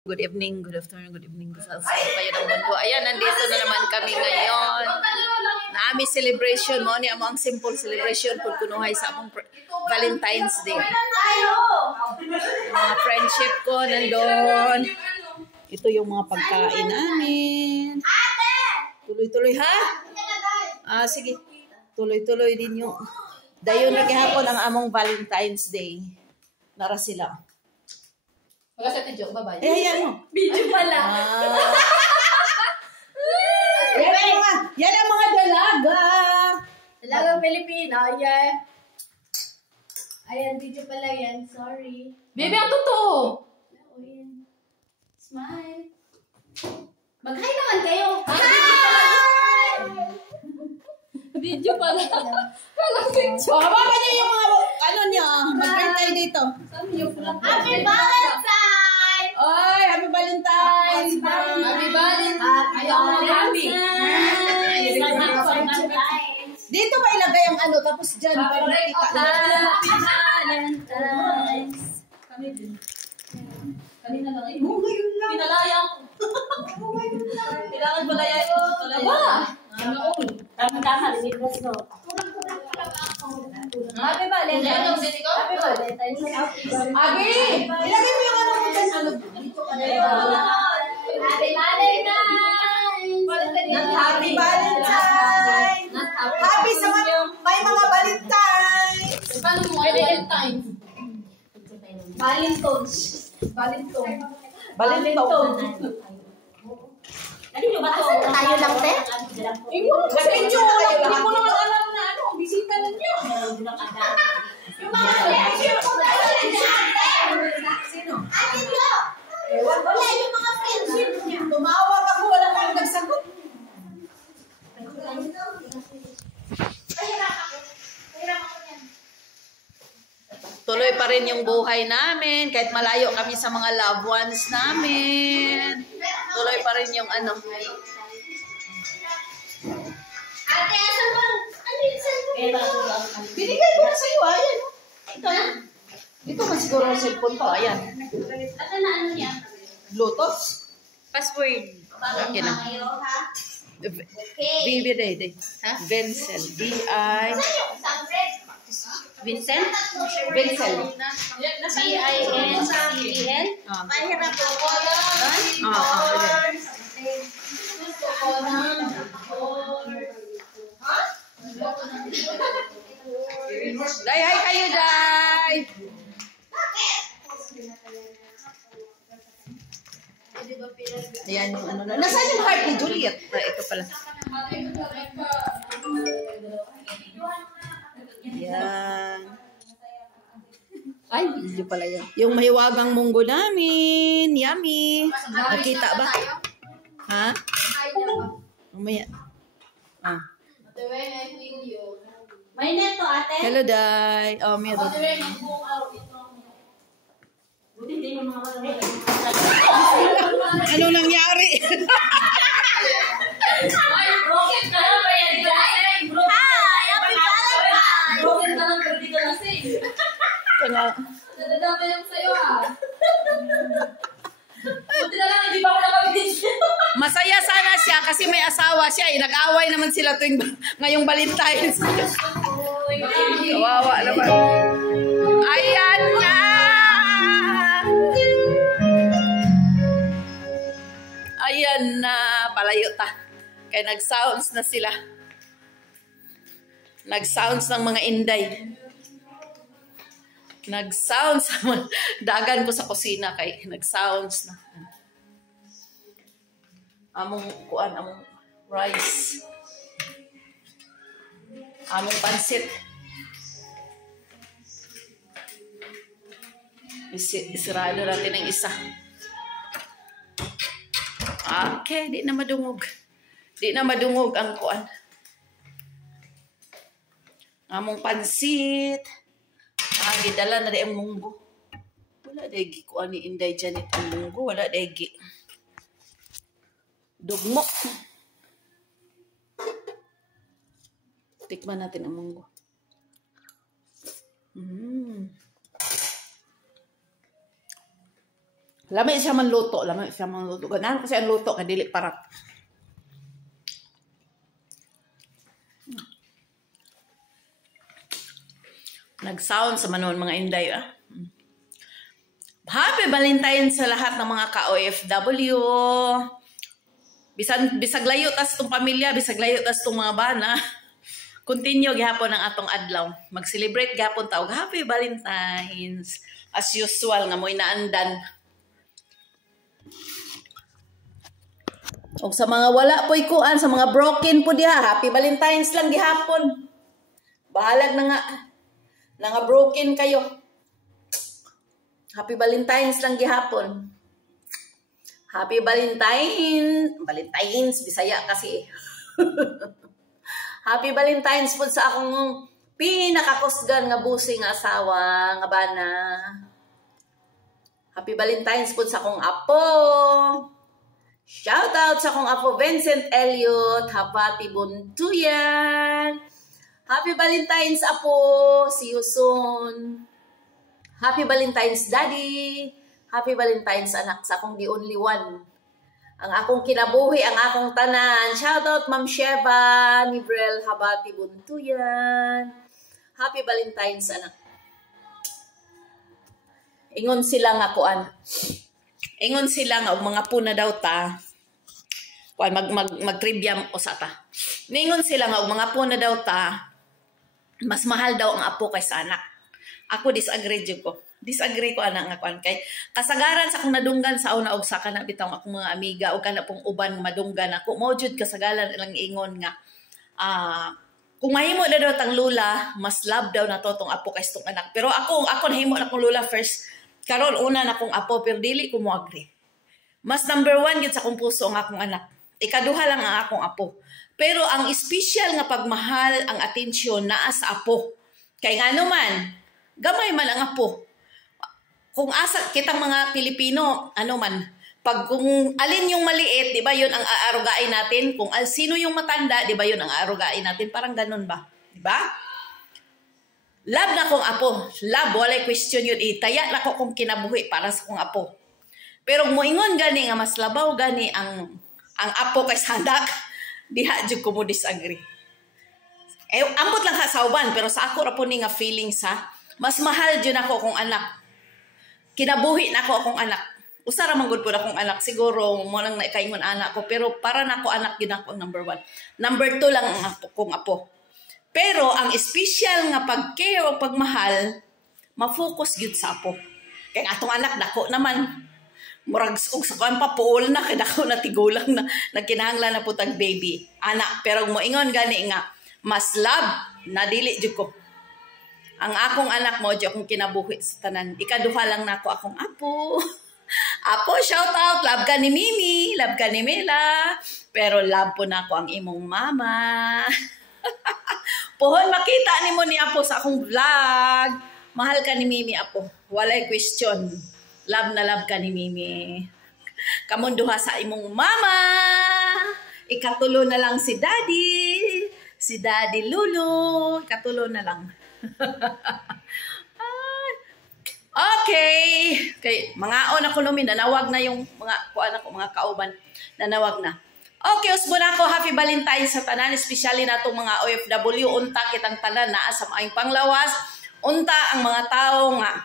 Good evening, good afternoon, good evening. Saan kayo ng mundo? Ayan, nandito na naman kami ngayon. Naami celebration mo. Niya mo ang simple celebration kung kunuhay sa among Valentine's Day. Mga friendship ko nandun. Ito yung mga pagkain namin. Tuloy-tuloy ha? Sige. Tuloy-tuloy din yung dayon na gihapon ang among Valentine's Day. Nara sila. Kasi ito joke, bye-bye. Ayan mo. Video pala. Yan ang mga dalaga. Dalagang Pilipina, yeah. Ayan, video pala yan. Sorry. Baby, ang totoo. Oo, yan. Smile. Mag-hi naman kayo. Hi! Video pala. Walang picture. Hawakan niyo yung mga, ano niya, mag-birthday dito. Happy Valentine! Oy, happy Valentine's! Happy Valentine! Ayaw mo happy. Dito ba ilagay ang ano, tapos dyan, para makita na. Happy Valentine's! Kami din. Kanina lang eh. Ngayon lang. Pinalaya ko. Kailangan balaya ko. Aba! Tama-tama, limitas no. Happy Valentine's! Happy Valentine's! Agi! Ilagay mo yung ano mo dyan. Ano? Dito ka na yun. Happy Valentine's! Happy Valentine's! Happy sa mga, may mga Valentine's! Paano mo mga Valentine's? Valentine's. Valentine's. Valentine's. Ano nyo ba ito? Tayo lang, te? Kasi medyo, Hindi ko naman alam na ano, ang bisita ninyo. Yung mga friendship ko na yun, Sino? Ate nyo! Wala yung mga friendship niya. Tumawag ako, wala kang nagsagot. Tuloy pa rin yung buhay namin, kahit malayo kami sa mga loved ones namin. Tuloy pa rin yung ano. Ate, asan bang? Ano yung cellphone mo? Binigay ko na sa'yo, ayan. Ito na. Ito man siguro ang cellphone ko, ayan. Asan na ano niya? Bluetooth. Password. Parang Okay na. kayo, ha? Vincel. Vincel. D-I. Saan yung isang friend? Vincent? Vincel. V-I-N-C-E-L? Mahirap ako. Day, hi kayo, Day! Ayan yung ano na. Nasaan yung heart ni Juliet? Ito pala. Ayan. Ay, video pala yun. Yung mahiwagang munggo namin. Yummy. Nakita ba? Ha? Mamaya. May neto, ate? Hello, Day. Oh, meron. Buti hindi yung mga Ano nangyari? Broken ka na ba yan? Hi! Happy Valentine's! Broken ka lang, pero di ka lasing. Nadadama yung sa'yo ah. Buti na lang, hindi ba ako nakabidin? Masaya sana siya kasi may asawa siya. Nag-away naman sila tuwing ngayong Valentine's. Kawawa naman. Ayan na! Ayan na. Palayo ta. Kaya nag-sounds na sila. Nag-sounds ng mga inday. Nag-sounds. Dagan ko sa kusina kay nag-sounds na. Among kuan, among rice. Among pansit. Isirado natin ang isa. Okay, di na madungog. Di na madungog ang kuan. Among pansit. Gidala na di ang munggo. Wala dahi kuan ni Inday Janet ang munggo. Wala dahi. Dugmok. Tikman natin ang munggo. Lami siya man luto. Lami siya man luto. Ganahan kasi ang luto. Kadili parat. Nag-sound sa manon mga inday. Happy Valentine's sa lahat ng mga ka-OFW. Bisag layo tas tong pamilya, bisag layo tas tong mga bana. Continue gihapon ang atong adlaw. Mag-celebrate gihapon ta og Happy Valentine's. As usual nga mo'y naandan. O sa mga wala po'y kuan, sa mga broken po diha, Happy Valentine's lang gihapon. Bahalag na nga broken kayo. Happy Valentine's lang gihapon. Happy Valentine's, Bisaya kasi. Happy Valentine's po sa akong pinakakusgan nga busi nga asawa, nga bana. Happy Valentine's po sa akong apo. Shout out sa akong apo Vincent Elliot, Habati Buntuyan. Happy Valentine's apo, see you soon. Happy Valentine's daddy. Happy Valentine's anak sa akong the only one. Ang akong kinabuhi, ang akong tanan. Shout out Ma'am Sheva, Nibrel, Habati Buntuyan. Happy Valentine's anak. Ingon sila nga kuan. Ingon sila nga og mga puna daw ta. Kuan mag-trivia o sa ta. Ningon sila nga og mga puna daw ta. Mas mahal daw ang apo kaysa anak. Ako disagree jud ko. Disagree ko ana nga kuan kay kasagaran sa akong nadunggan sa una og sa kana bitaw akong mga amiga o kana pong uban nga madunggan ako mo jud kasagaran ilang ingon nga kung mahimo na daw tang lula mas love daw na to tong apo kaysa tong anak. Pero ako nahimo na kong lula first karon una na kong apo pero dili ko mo agree. Mas number 1 gid sa akong puso ang akong anak. Ikaduha lang ang akong apo. Pero ang special nga pagmahal ang atensyon naa sa apo. Kay ngano man gamay man ang apo. Kung asa kitang mga Pilipino, ano man, pag kung alin yung maliit, di ba yun ang aarugain natin? Kung sino yung matanda, di ba yun ang aarugain natin? Parang ganun ba? Di ba? Love na kong apo. Love, walay question yun. Itaya na ko kung kinabuhi para sa kong apo. Pero moingon gani nga mas labaw gani ang apo kay sandak, diha jud ko mo disagree. Ambot lang ka sa uban, pero sa ako ra po ni nga feelings ha, mas mahal jud ako kung anak. Kinabuhi na ako akong anak. Usara man gud po akong anak. Siguro mo lang naikaingon anak ko. Pero para na ako anak yun ako number 1. Number 2 lang ang kong apo. Pero ang special nga pag-care o pagmahal, ma-focus yun sa apo. Kaya atong anak dako naman. Murag og sa kuan pa puol na. Kaya dako na tigulang na. Nagkinahanglan na po tag baby. Anak. Pero mo ingon gani nga. Mas love na dili jud ko. Ang akong anak mo, di akong kinabuhi sa tanan. Ikaduha lang na ako akong apo. Apo, shout out. Love ka ni Mimi. Love ka ni Mela. Pero love po na ako ang imong mama. Puhon, makita ni mo ni apo sa akong vlog. Mahal ka ni Mimi, apo. Walay question. Love na love ka ni Mimi. Kamunduha sa imong mama. Ikatulo na lang si Daddy. Si Daddy Lulu. Ikatulo na lang. Okay. Kay mga ako numi nanawag na yung mga kuan ako mga kauban nanawag na. Okay, usbo na ako. Happy Valentine's sa tanan, especially natong mga OFW. Unta kitang tanan naa sa maayong panglawas. Unta ang mga tao nga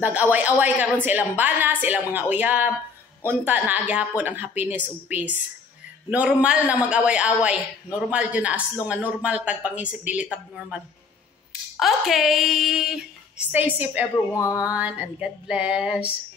nag-away-away karon sa ilang bana, sa ilang mga uyab. Unta na gihapon ang happiness ug peace. Normal na mag-away-away. Normal jud na aslo nga normal tag pangisip dili tab normal. Okay. Stay safe everyone and God bless.